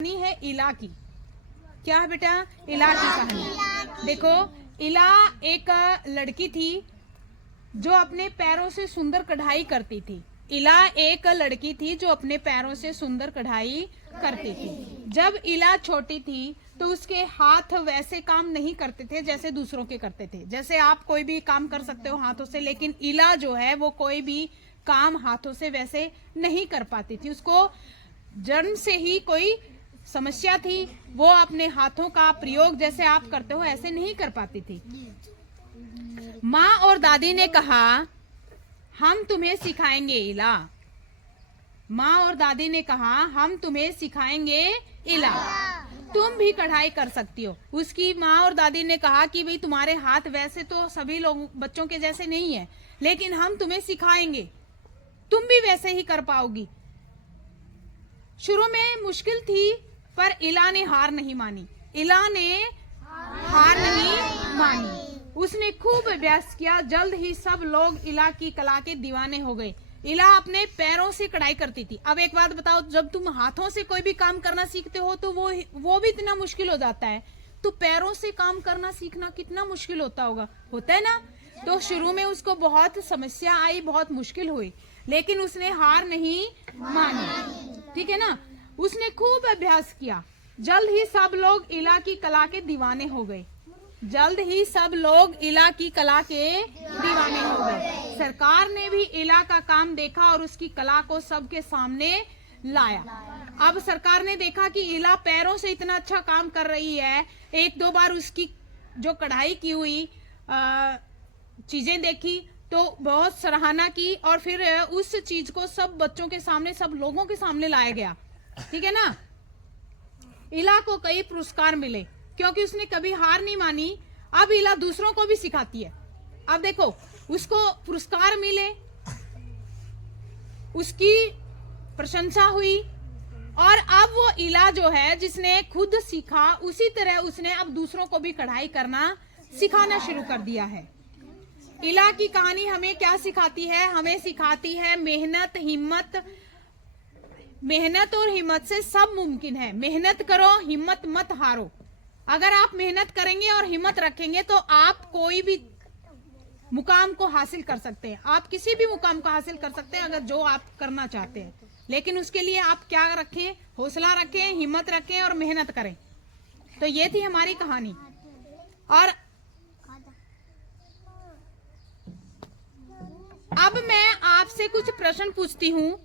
कहानी है इला की। क्या है बेटा? इला की कहानी। देखो, इला एक लड़की थी जो अपने पैरों से सुंदर कढ़ाई करती थी। इला एक लड़की थी जो अपने पैरों से सुंदर कढ़ाई करती थी। जब इला छोटी थी तो उसके हाथ वैसे काम नहीं करते थे जैसे दूसरों के करते थे। जैसे आप कोई भी काम कर सकते हो हाथों से, लेकिन इला जो है वो कोई भी काम हाथों से वैसे नहीं कर पाती थी। उसको जन्म से ही कोई समस्या थी। वो अपने हाथों का प्रयोग जैसे आप करते हो ऐसे नहीं कर पाती थी। माँ और दादी ने कहा, हम तुम्हें सिखाएंगे इला। माँ और दादी ने कहा, हम तुम्हें सिखाएंगे इला, तुम भी कढ़ाई कर सकती हो। उसकी माँ और दादी ने कहा कि भाई तुम्हारे हाथ वैसे तो सभी लोग बच्चों के जैसे नहीं है, लेकिन हम तुम्हें सिखाएंगे, तुम भी वैसे ही कर पाओगी। शुरू में मुश्किल थी पर इला ने हार नहीं मानी। इला ने हार नहीं मानी। उसने खूब अभ्यास किया। जल्द ही सब लोग इला की कला के दीवाने हो गए। इला अपने पैरों से कढ़ाई करती थी। अब एक बात बताओ, जब तुम हाथों से कोई भी काम करना सीखते हो तो वो भी इतना मुश्किल हो जाता है, तो पैरों से काम करना सीखना कितना मुश्किल होता है ना। तो शुरू में उसको बहुत समस्या आई, बहुत मुश्किल हुई, लेकिन उसने हार नहीं मानी। ठीक है ना। उसने खूब अभ्यास किया। जल्द ही सब लोग इला की कला के दीवाने हो गए। जल्द ही सब लोग इला की कला के दीवाने हो गए। सरकार ने भी इला का काम देखा और उसकी कला को सबके सामने लाया। अब सरकार ने देखा कि इला पैरों से इतना अच्छा काम कर रही है। एक दो बार उसकी जो कढ़ाई की हुई चीजें देखी तो बहुत सराहना की, और फिर उस चीज को सब बच्चों के सामने, सब लोगों के सामने लाया गया। ठीक है ना। इला को कई पुरस्कार मिले क्योंकि उसने कभी हार नहीं मानी। अब इला दूसरों को भी सिखाती है। अब देखो, उसको पुरस्कार मिले, उसकी प्रशंसा हुई, और अब वो इला जो है जिसने खुद सीखा, उसी तरह उसने अब दूसरों को भी कढ़ाई करना सिखाना शुरू कर दिया है। इला की कहानी हमें क्या सिखाती है? हमें सिखाती है मेहनत, हिम्मत। मेहनत और हिम्मत से सब मुमकिन है। मेहनत करो, हिम्मत मत हारो। अगर आप मेहनत करेंगे और हिम्मत रखेंगे तो आप कोई भी मुकाम को हासिल कर सकते हैं। आप किसी भी मुकाम को हासिल कर सकते हैं अगर जो आप करना चाहते हैं, लेकिन उसके लिए आप क्या रखें? हौसला रखें, हिम्मत रखें और मेहनत करें। तो ये थी हमारी कहानी। और अब मैं आपसे कुछ प्रश्न पूछती हूँ